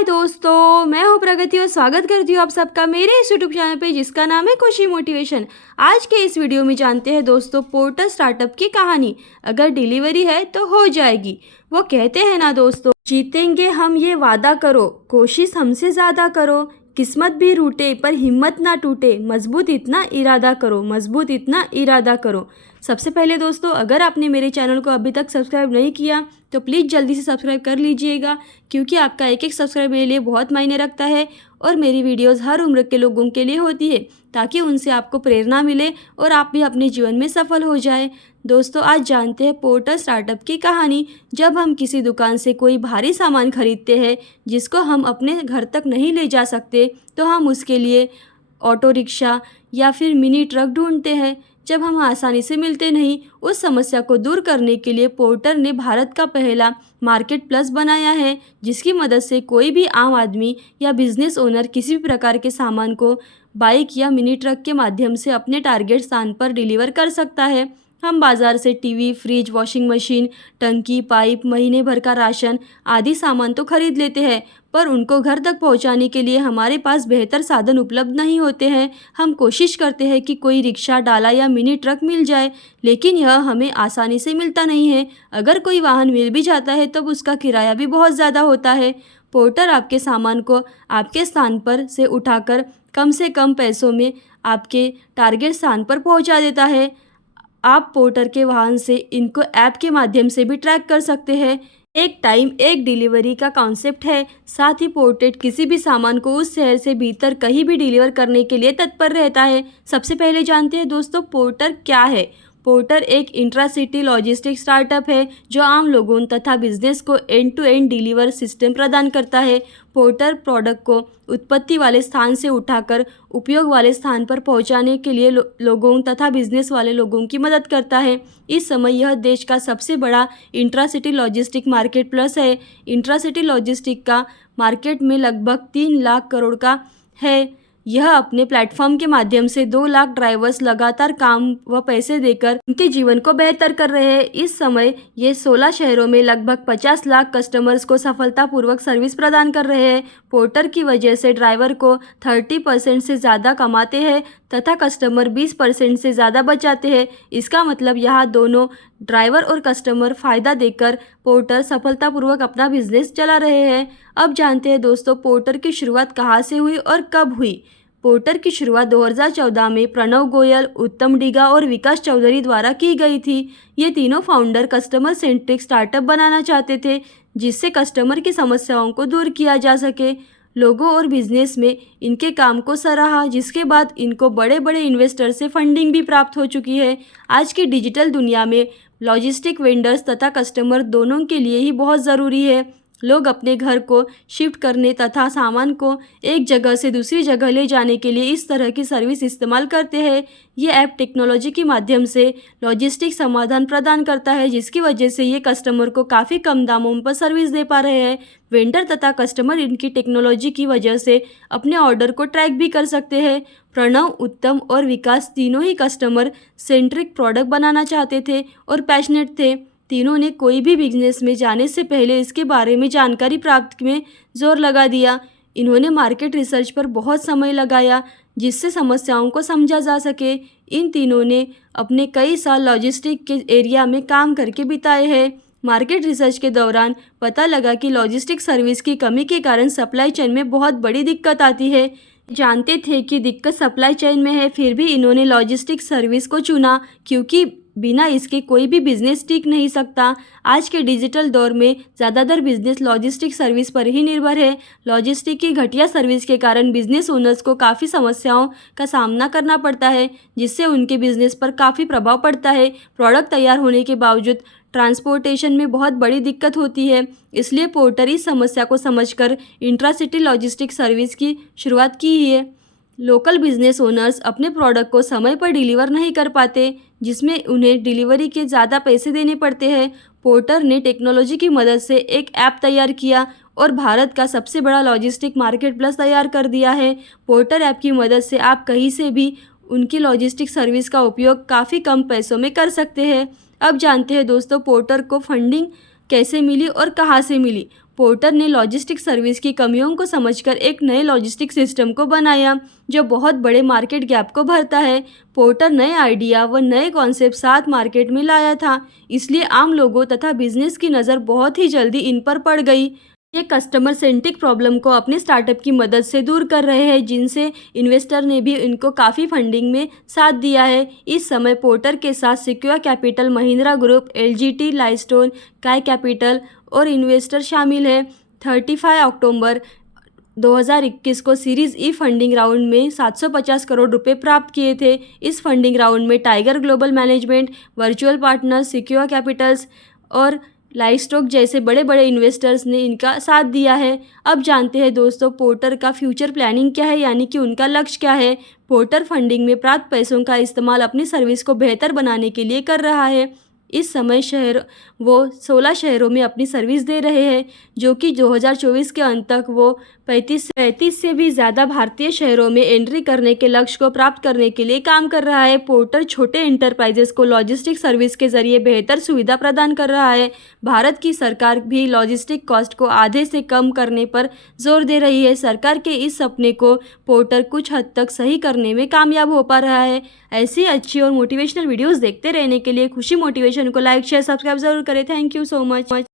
हाय दोस्तों, मैं हूँ प्रगति और स्वागत करती हूँ आप सबका मेरे इस यूट्यूब चैनल पे जिसका नाम है खुशी मोटिवेशन। आज के इस वीडियो में जानते हैं दोस्तों पोर्टर स्टार्टअप की कहानी। अगर डिलीवरी है तो हो जाएगी। वो कहते हैं ना दोस्तों, जीतेंगे हम ये वादा करो, कोशिश हमसे ज़्यादा करो, किस्मत भी रूठे पर हिम्मत ना टूटे, मजबूत इतना इरादा करो, मजबूत इतना इरादा करो। सबसे पहले दोस्तों, अगर आपने मेरे चैनल को अभी तक सब्सक्राइब नहीं किया तो प्लीज़ जल्दी से सब्सक्राइब कर लीजिएगा, क्योंकि आपका एक एक सब्सक्राइब मेरे लिए बहुत मायने रखता है और मेरी वीडियोस हर उम्र के लोगों के लिए होती है, ताकि उनसे आपको प्रेरणा मिले और आप भी अपने जीवन में सफल हो जाए। दोस्तों, आज जानते हैं पोर्टर स्टार्टअप की कहानी। जब हम किसी दुकान से कोई भारी सामान खरीदते हैं जिसको हम अपने घर तक नहीं ले जा सकते, तो हम उसके लिए ऑटो रिक्शा या फिर मिनी ट्रक ढूंढते हैं। जब हम आसानी से मिलते नहीं, उस समस्या को दूर करने के लिए पोर्टर ने भारत का पहला मार्केट प्लेस बनाया है, जिसकी मदद से कोई भी आम आदमी या बिजनेस ओनर किसी भी प्रकार के सामान को बाइक या मिनी ट्रक के माध्यम से अपने टारगेट स्थान पर डिलीवर कर सकता है। हम बाज़ार से टीवी, फ्रिज, वॉशिंग मशीन, टंकी, पाइप, महीने भर का राशन आदि सामान तो खरीद लेते हैं, पर उनको घर तक पहुंचाने के लिए हमारे पास बेहतर साधन उपलब्ध नहीं होते हैं। हम कोशिश करते हैं कि कोई रिक्शा, डाला या मिनी ट्रक मिल जाए, लेकिन यह हमें आसानी से मिलता नहीं है। अगर कोई वाहन मिल भी जाता है तब उसका किराया भी बहुत ज़्यादा होता है। पोर्टर आपके सामान को आपके स्थान पर से उठाकर कम से कम पैसों में आपके टारगेट स्थान पर पहुँचा देता है। आप पोर्टर के वाहन से इनको ऐप के माध्यम से भी ट्रैक कर सकते हैं। एक टाइम एक डिलीवरी का कॉन्सेप्ट है। साथ ही पोर्टर किसी भी सामान को उस शहर से भीतर कहीं भी डिलीवर करने के लिए तत्पर रहता है। सबसे पहले जानते हैं दोस्तों पोर्टर क्या है। पोर्टर एक इंट्रा-सिटी लॉजिस्टिक स्टार्टअप है जो आम लोगों तथा बिजनेस को end to end deliver system प्रदान करता है। पोर्टर प्रोडक्ट को उत्पत्ति वाले स्थान से उठाकर उपयोग वाले स्थान पर पहुंचाने के लिए लोगों तथा बिजनेस वाले लोगों की मदद करता है। इस समय यह देश का सबसे बड़ा इंट्रा-सिटी लॉजिस्टिक मार्केट प्लेस है। इंट्रा-सिटी लॉजिस्टिक का मार्केट में लगभग 3 लाख करोड़ का है। यह अपने प्लेटफॉर्म के माध्यम से 2 लाख ड्राइवर्स लगातार काम व पैसे देकर उनके जीवन को बेहतर कर रहे हैं। इस समय ये 16 शहरों में लगभग 50 लाख कस्टमर्स को सफलतापूर्वक सर्विस प्रदान कर रहे हैं। पोर्टर की वजह से ड्राइवर को 30% से ज़्यादा कमाते हैं तथा कस्टमर 20% से ज़्यादा बचाते हैं। इसका मतलब यहाँ दोनों ड्राइवर और कस्टमर फ़ायदा देकर पोर्टर सफलतापूर्वक अपना बिजनेस चला रहे हैं। अब जानते हैं दोस्तों पोर्टर की शुरुआत कहाँ से हुई और कब हुई। पोर्टर की शुरुआत 2014 में प्रणव गोयल, उत्तम डिगा और विकास चौधरी द्वारा की गई थी। ये तीनों फाउंडर कस्टमर सेंट्रिक स्टार्टअप बनाना चाहते थे, जिससे कस्टमर की समस्याओं को दूर किया जा सके। लोगों और बिजनेस में इनके काम को सराहा, जिसके बाद इनको बड़े बड़े इन्वेस्टर से फंडिंग भी प्राप्त हो चुकी है। आज की डिजिटल दुनिया में लॉजिस्टिक वेंडर्स तथा कस्टमर दोनों के लिए ही बहुत ज़रूरी है। लोग अपने घर को शिफ्ट करने तथा सामान को एक जगह से दूसरी जगह ले जाने के लिए इस तरह की सर्विस इस्तेमाल करते हैं। ये ऐप टेक्नोलॉजी के माध्यम से लॉजिस्टिक समाधान प्रदान करता है, जिसकी वजह से ये कस्टमर को काफ़ी कम दामों पर सर्विस दे पा रहे हैं। वेंडर तथा कस्टमर इनकी टेक्नोलॉजी की वजह से अपने ऑर्डर को ट्रैक भी कर सकते हैं। प्रणव, उत्तम और विकास तीनों ही कस्टमर सेंट्रिक प्रोडक्ट बनाना चाहते थे और पैशनेट थे। तीनों ने कोई भी बिजनेस में जाने से पहले इसके बारे में जानकारी प्राप्त में जोर लगा दिया। इन्होंने मार्केट रिसर्च पर बहुत समय लगाया, जिससे समस्याओं को समझा जा सके। इन तीनों ने अपने कई साल लॉजिस्टिक के एरिया में काम करके बिताए हैं। मार्केट रिसर्च के दौरान पता लगा कि लॉजिस्टिक सर्विस की कमी के कारण सप्लाई चेन में बहुत बड़ी दिक्कत आती है। जानते थे कि दिक्कत सप्लाई चेन में है, फिर भी इन्होंने लॉजिस्टिक सर्विस को चुना, क्योंकि बिना इसके कोई भी बिजनेस टिक नहीं सकता। आज के डिजिटल दौर में ज़्यादातर बिजनेस लॉजिस्टिक सर्विस पर ही निर्भर है। लॉजिस्टिक की घटिया सर्विस के कारण बिजनेस ओनर्स को काफ़ी समस्याओं का सामना करना पड़ता है, जिससे उनके बिजनेस पर काफ़ी प्रभाव पड़ता है। प्रोडक्ट तैयार होने के बावजूद ट्रांसपोर्टेशन में बहुत बड़ी दिक्कत होती है। इसलिए पोर्टर इस समस्या को समझकर इंट्रा-सिटी लॉजिस्टिक सर्विस की शुरुआत की है। लोकल बिजनेस ओनर्स अपने प्रोडक्ट को समय पर डिलीवर नहीं कर पाते, जिसमें उन्हें डिलीवरी के ज़्यादा पैसे देने पड़ते हैं। पोर्टर ने टेक्नोलॉजी की मदद से एक ऐप तैयार किया और भारत का सबसे बड़ा लॉजिस्टिक मार्केट प्लेस तैयार कर दिया है। पोर्टर ऐप की मदद से आप कहीं से भी उनकी लॉजिस्टिक सर्विस का उपयोग काफ़ी कम पैसों में कर सकते हैं। अब जानते हैं दोस्तों पोर्टर को फंडिंग कैसे मिली और कहाँ से मिली। पोर्टर ने लॉजिस्टिक सर्विस की कमियों को समझकर एक नए लॉजिस्टिक सिस्टम को बनाया जो बहुत बड़े मार्केट गैप को भरता है। पोर्टर नए आइडिया व नए कॉन्सेप्ट साथ मार्केट में लाया था, इसलिए आम लोगों तथा बिजनेस की नज़र बहुत ही जल्दी इन पर पड़ गई। ये कस्टमर सेंट्रिक प्रॉब्लम को अपने स्टार्टअप की मदद से दूर कर रहे हैं, जिनसे इन्वेस्टर ने भी इनको काफ़ी फंडिंग में साथ दिया है। इस समय पोर्टर के साथ secure capital, Mahindra group, LGT, लाइस्टोन, काय कैपिटल और इन्वेस्टर शामिल है। 35 अक्टूबर 2021 को सीरीज ई फंडिंग राउंड में 750 करोड़ रुपए प्राप्त किए थे। इस फंडिंग राउंड में tiger global management, virtual partners, secure Capitals और लाइवस्टॉक जैसे बड़े बड़े इन्वेस्टर्स ने इनका साथ दिया है। अब जानते हैं दोस्तों पोर्टर का फ्यूचर प्लानिंग क्या है, यानी कि उनका लक्ष्य क्या है। पोर्टर फंडिंग में प्राप्त पैसों का इस्तेमाल अपनी सर्विस को बेहतर बनाने के लिए कर रहा है। इस समय वो 16 शहरों में अपनी सर्विस दे रहे हैं, जो कि 2024 के अंत तक वो 35 से भी ज़्यादा भारतीय शहरों में एंट्री करने के लक्ष्य को प्राप्त करने के लिए काम कर रहा है। पोर्टर छोटे एंटरप्राइजेस को लॉजिस्टिक सर्विस के जरिए बेहतर सुविधा प्रदान कर रहा है। भारत की सरकार भी लॉजिस्टिक कॉस्ट को आधे से कम करने पर जोर दे रही है। सरकार के इस सपने को पोर्टर कुछ हद तक सही करने में कामयाब हो पा रहा है। ऐसी अच्छी और मोटिवेशनल वीडियोस देखते रहने के लिए खुशी मोटिवेशन को लाइक, शेयर, सब्सक्राइब जरूर करें। Thank you so much.